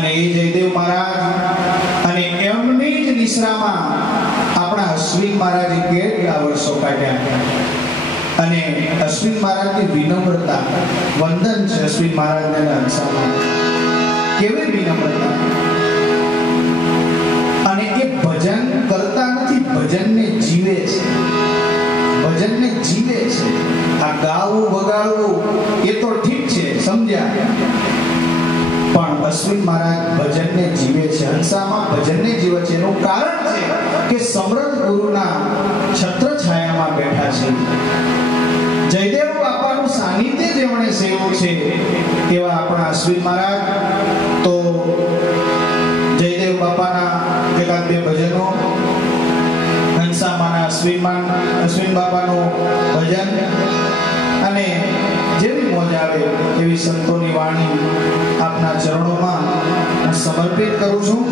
અને એ જયદેવ મહારાજ અને એમની જ નિશ્રામાં આપણા અશ્વિન મહારાજે કેટલા વર્ષો કાઢ્યા. અને અશ્વિન મહારાજની વિનમ્રતા, વંદન છે અશ્વિન મહારાજના હંસામાં. કેવી વિનમ્રતા! અને એ ભજન કરતા નથી, ભજનને જીવે છે. ભજનને જીવે છે. આ ગાવું વગાડવું એ તો ઠીક છે, સમજ્યા, પણ અશ્વિન મહારાજ ભજનને જીવે છે. હંસામાં ભજનને જીવે છે. એનું કારણ છે કે સમર્થ ગુરુના છત્ર છાયામાં બેઠા છે. જયદેવ બાપાનું સાનિધ્ય જેમણે સેવ્યું છે એવા આપણા અશ્વિન મહારાજ. તો જયદેવ બાપાના એકાદ બે ભજનો, હંસામાના અશ્વિન બાપાનું ભજન, અને જેવી મોજ આવે એવી સંતોની વાણી આપના ચરણોમાં સમર્પિત કરું છું.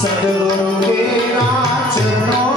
સદગુરુ તેરા ચરણોं